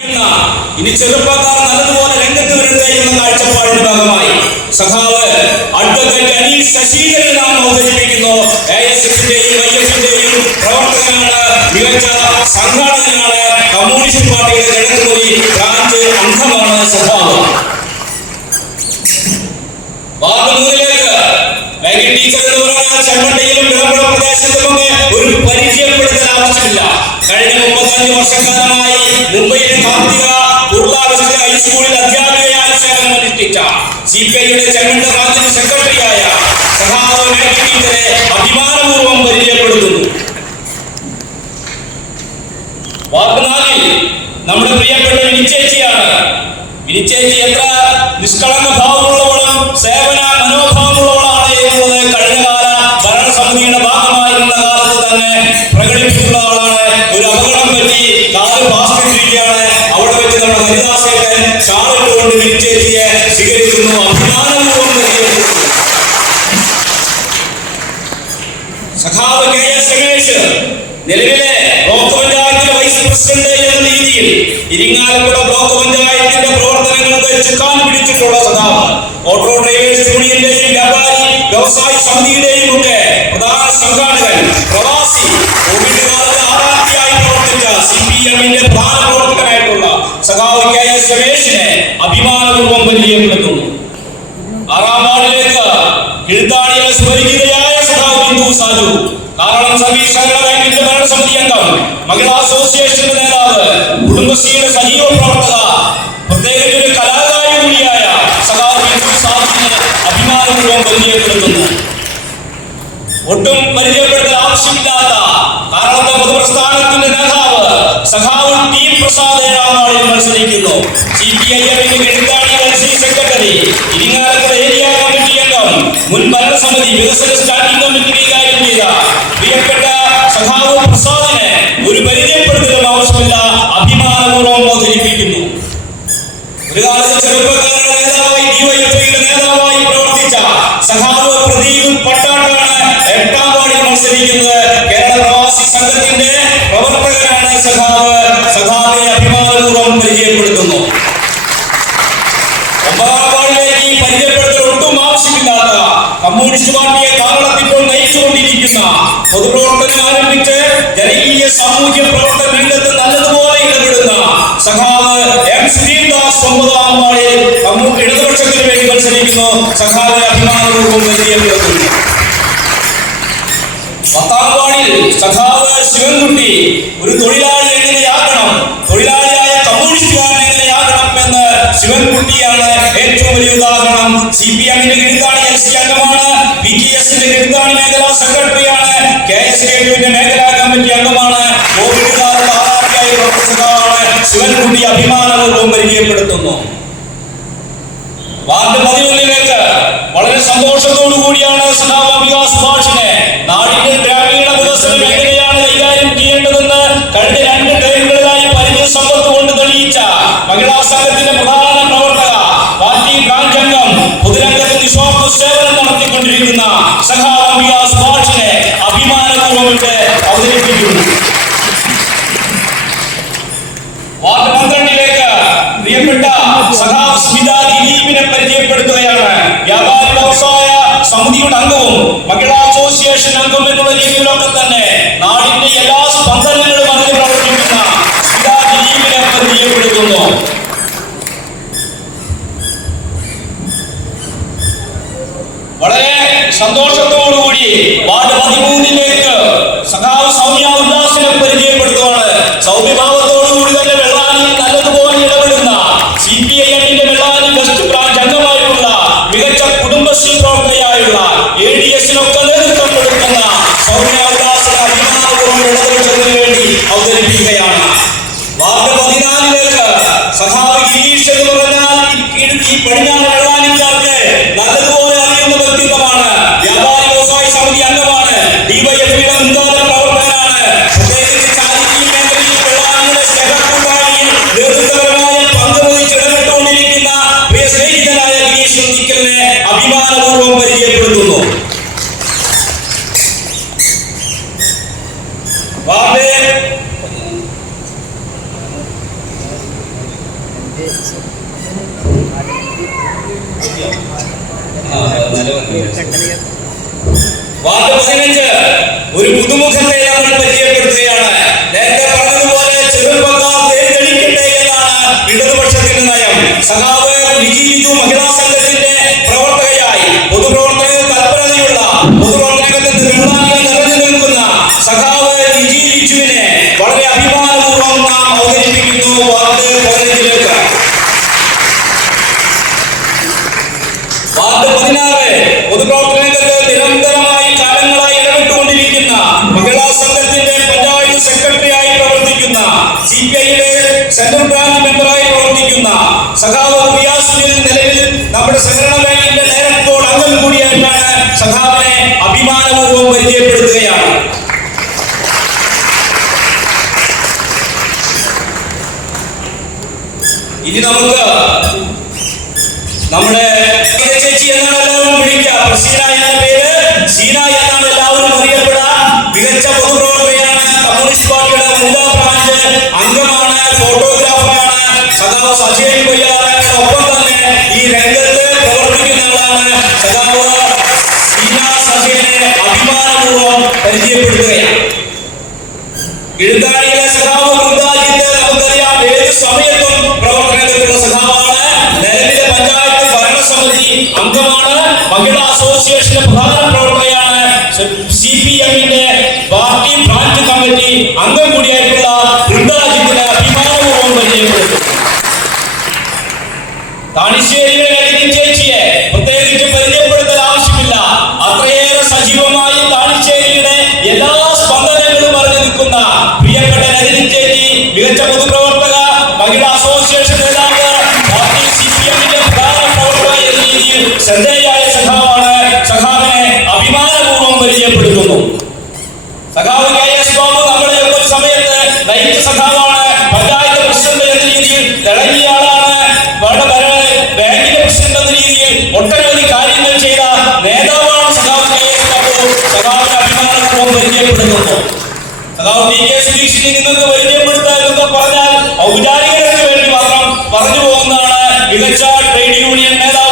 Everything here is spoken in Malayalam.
ഇനി ചെറുപ്പക്കാർ നല്ലതുപോലെ രംഗത്ത് വരട്ടെ കാഴ്ചപ്പാടിന്റെ ഭാഗമായി. സഖാവ് അഡ്വക്കേറ്റ് അനിൽ ശശീകരൻ നാം അവതരിപ്പിക്കുന്നു എ എസ് എഫിന്റെയും ഐ എഫിന്റെയും പ്രവർത്തകനാണ് മികച്ച സംഘാടകനാണ് കമ്മ്യൂണിസ്റ്റ് പാർട്ടിയുടെ കിഴക്കുമുറി ബ്രാഞ്ച് അംഗമാണ് സഖാവ്. കഴിഞ്ഞ മുപ്പത്തഞ്ച് വർഷക്കാലമായി മുംബൈയിലെ കാർത്തിക കുർള വെസ്റ്റ് ഹൈസ്കൂളിൽ അധ്യാപികയായി സേവനമനുഷ്ഠിച്ച സി പി ഐയുടെ ചെമ്മണ്ട ബ്രാഞ്ചിന് സെക്രട്ടറിയായ സഹാബ് വൈകിട്ട് ടീച്ചറെ അഭിമാനപൂർവം പരിചയപ്പെടുത്തുന്നു. വാർഡ് നമ്മുടെ പ്രിയപ്പെട്ട വിനിച്ചേച്ചിയാണ്. വിനിച്ചേച്ചി എത്ര നിഷ്കളങ്ക ഭാവമുള്ളവളും സേവന മനോഭാവമുള്ളവളാണ് കാൽ പാസ്റ്റിരിക്കുകയാണ് അവിടെ വെച്ച് നമ്മുടെ ഹരിദാസേട്ടൻ ഷാളിട്ടുകൊണ്ട് വിനിച്ചേച്ചിയെ സ്വീകരിക്കുന്നു. അഭിമാനപൂർവം സഖാവ് കെ എസ് നിലവിലെ ബ്ലോക്ക് വൈസ് പ്രസിഡന്റ് രീതിയിൽ ഇരിങ്ങാലക്കുട ബ്ലോക്ക് പഞ്ചായത്തിന്റെ പ്രവർത്തനങ്ങൾക്ക് ചുക്കാൻ പിടിച്ചിട്ടുള്ള സഖാവ് ഓട്ടോ ഡ്രൈവേഴ്സ് യൂണിയന്റെയും വ്യാപാരി വ്യവസായ സമിതിയുടെയും ഒക്കെ പ്രധാന സംഘാടകൻ പ്രവാസി സി പി എമ്മിന്റെ പ്രധാന പ്രവർത്തകനായിട്ടുള്ള സഖാവ് കെ പരിചയപ്പെടുത്തുന്നു. ആറാം വാർഡിലേക്ക് കിഴുത്താണിയിലെ സ്മരിക്കുകയായ സഖാവ് ബിന്ദു സാജു. കാരണം സർവീസ് സഹകരണ ബാങ്കിന്റെ ഭരണസമിതി അംഗം. മഹിളാ അസോസിയേഷന്റെ നേതാവ് കുടുംബശ്രീയുടെ സജീവ പ്രവർത്തക പ്രത്യേകിച്ച് ഒരു കലാകാരി കൂടിയായ സഖാവ് ബിന്ദു സാജുവിനെ അഭിമാനപൂർവം പരിചയപ്പെടുത്തുന്നു. ഒട്ടും പരിചയപ്പെടുത്തൽ ആവശ്യമില്ലാത്ത കാരണത്തെ പൊതുപ്രസ്ഥാനത്തിന്റെ നേതാവ് പ്രസാദ് ഏഴാം വാർഡിൽ മത്സരിക്കുന്നു സി പി കമ്മിറ്റി അംഗം മുൻ ഭരണസമിതി വികസന സ്റ്റാൻഡിംഗ് കമ്മിറ്റി കൈകാര്യം ചെയ്ത ഒരു പരിചയപ്പെടുത്തലും ഒമ്പതാം വാർഡിലേക്ക് ഈ പരിചയപ്പെടുത്തൽ ഒട്ടും ആവശ്യമില്ലാത്ത കമ്മ്യൂണിസ്റ്റ് പാർട്ടിയെ നയിച്ചുകൊണ്ടിരിക്കുന്ന പൊതുപ്രവർത്തനം ആരംഭിച്ച് ജനകീയ സാമൂഹ്യ പ്രവർത്തന രംഗത്ത് നല്ലതുപോലെ ഇടപെടുന്ന സഖാവ് എം ശ്രീദാസ് ഒമ്പതാം വാർഡിൽ ഇടതുപക്ഷത്തിന് വേണ്ടി മത്സരിക്കുന്നു. സഖാവ് അഭിമാനപൂർവം പരിചയപ്പെടുത്തുന്നു പത്താം വാർഡിൽ സഖാവ് ശിവൻകുട്ടി ഒരു തൊഴിലാളി എങ്ങനെയാകണം തൊഴിലാളി ശിവൻകുട്ടിയാണ് ഏറ്റവും വലിയ ഉദാഹരണം. സി പി എമ്മിന്റെ കിഴുത്താണി എൽ സി അംഗമാണ്. പി ടി എസിന്റെ കിഴുത്താണി മേഖലാ സെക്രട്ടറിയാണ്. കെ എസ് കെ യുവിന്റെ മേഖലാ കമ്മിറ്റി അംഗമാണ്. ശിവൻകുട്ടി അഭിമാനപൂർവം പരിചയപ്പെടുത്തുന്നു. വാർഡ് പതിനൊന്നിലേക്ക് വളരെ സന്തോഷത്തോടു നടത്തിക്കൊണ്ടിരിക്കുന്ന സഖാവ് വികാസ് ഭാഷിനെ അഭിമാനപൂർവം ഇവിടെ അവതരിപ്പിക്കുന്നു. വാർഡ് പ്രിയപ്പെട്ട സഖാവ് സ്മിത പരിചയപ്പെടുത്തുകയാണ്. വ്യാപാരി വ്യവസായ സമിതിയുടെ അംഗവും മഹിളാ അസോസിയേഷൻ അംഗം എന്നുള്ള നാടിന്റെ എല്ലാ സ്പന്ദനങ്ങളും അറിഞ്ഞ് പ്രവർത്തിക്കുന്ന സ്മിത വളരെ സന്തോഷത്തോടുകൂടി വാർഡ് പതിമൂന്നിലേക്ക് സഖാവ് സൗമ്യ ഉല്ലാസിനെ പരിചയപ്പെടുത്തുവാണ്. സൗമ്യഭാവത്തോടുകൂടി തന്നെ വെള്ളാനിൽ നല്ലതുപോലെ ഇടപെടുന്ന സി പി ഐ എമ്മിന്റെ വെള്ളാനിൽ വെസ്റ്റ് ബ്രാഞ്ച് അംഗമായുള്ള മികച്ച കുടുംബശ്രീ പ്രവർത്തകയായുള്ള എ ഡി എസിനൊക്കെ നേതൃത്വം കൊടുക്കുന്ന സൗമ്യ ഉല്ലാസിനെ അഭിമാനപൂർവം വേണ്ടി അവതരിപ്പിക്കുകയാണ്. വാർഡ് പതിനാലിലേക്ക് സഖാവ് ഗിരീഷ് എന്ന് പറഞ്ഞാൽ ഈ പടിഞ്ഞാറ് വെള്ളാനിക്കാർക്ക് പതിനഞ്ച് ഒരു പുതുമുഖത്തെ നമ്മൾ പരിചയപ്പെടുത്തുകയാണ്. നേരത്തെ പറഞ്ഞതുപോലെ ചെറുപ്പക്കാർ തേർന്നെടുക്കട്ടെ എന്നാണ് ഇടതുപക്ഷത്തിന്റെ നയം. സഖാവ് വിജി ബിജു മഹിളാ സംഘത്തിന്റെ പ്രവർത്തകയായി. പൊതുപ്രവർത്തകർ തൽപരതയുള്ള പൊതുപ്രവർത്തനത്തിൽ പതിനാറ് പൊതുപ്രവർത്തനങ്ങൾക്ക് നിരന്തരമായി കാലങ്ങളായി ഇടപെട്ടുകൊണ്ടിരിക്കുന്ന മഹിളാ സംഘത്തിന്റെ പഞ്ചായത്ത് സെക്രട്ടറിയായി പ്രവർത്തിക്കുന്ന സി പി ഐയുടെ മെമ്പറായി പ്രവർത്തിക്കുന്ന സഖാവ് പ്രിയാസുനിൽ നിലവിൽ നമ്മുടെ സഹകരണ ബാങ്കിന്റെ ഡയറക്ടർ അംഗം കൂടിയായിട്ടാണ് സഖാവിനെ അഭിമാനപൂർവം പരിചയപ്പെടുത്തുകയാണ്. ഇനി നമുക്ക് നമ്മുടെ സീന ചേച്ചി എന്നാണ് എല്ലാവരും വിളിക്കുക എന്ന പേര് സീന എന്നാണ് എല്ലാവരും അറിയപ്പെടാൻ മികച്ച പൊതുപ്രവർത്തകയാണ് കമ്മ്യൂണിസ്റ്റ് പാർട്ടിയുടെ അംഗമാണ് ഫോട്ടോഗ്രാഫറാണ്. സഖാവ് സജയൻ കൊയ്യാറാണ് ഒപ്പം ഈ രംഗത്ത് പ്രവർത്തിക്കുന്ന ആളാണ് സീന സജയനെ അഭിമാനപൂർവം പരിചയപ്പെടുത്തുകയാണ്. എഴുതാണിയിലെ സഖാവ് വൃന്ദാജിത്ത് നമുക്കറിയാം ഏത് സമയത്തും പ്രവർത്തനത്തിലുള്ള സഖാവാണ് നിലവിലെ പഞ്ചായത്ത് ഭരണസമിതി അംഗമാണ്. അസോസിയേഷന്റെ പ്രധാന പ്രവർത്തകയാണ് സി പി എമ്മിന്റെ പാർട്ടി ബ്രാഞ്ച് കമ്മിറ്റി അംഗം കൂടിയായിട്ടുള്ള വൃന്ദാജിത്തിനെ അഭിമാനപൂർവം പരിചയപ്പെടുത്തും താണിശ്ശേരിയുടെ രജനി ചേച്ചിയെ പ്രത്യേകിച്ച് പരിചയപ്പെടുത്തൽ ആവശ്യമില്ല. അത്രയേറെ സജീവമായി താണിശ്ശേരിയുടെ എല്ലാ സ്പന്ദനങ്ങളും പറഞ്ഞു നിൽക്കുന്ന പ്രിയപ്പെട്ട രജനി ചേച്ചി മികച്ച പൊതുപ്രവർത്തക മഹിളാ അസോസിയേഷൻ നേതാവ് പാർട്ടി സി പി എമ്മിന്റെ പ്രധാന പ്രവർത്തക എന്ന രീതിയിൽ ബാബു സഖാവിന് അഭിമാനപൂർവം പരിചയപ്പെടുത്തുന്നു കെ നിങ്ങൾക്ക് പറഞ്ഞാൽ ഔപചാരികതയ്ക്ക് വേണ്ടി മാത്രം പറഞ്ഞു പോകുന്നതാണ് മികച്ച ട്രേഡ് യൂണിയൻ നേതാവ്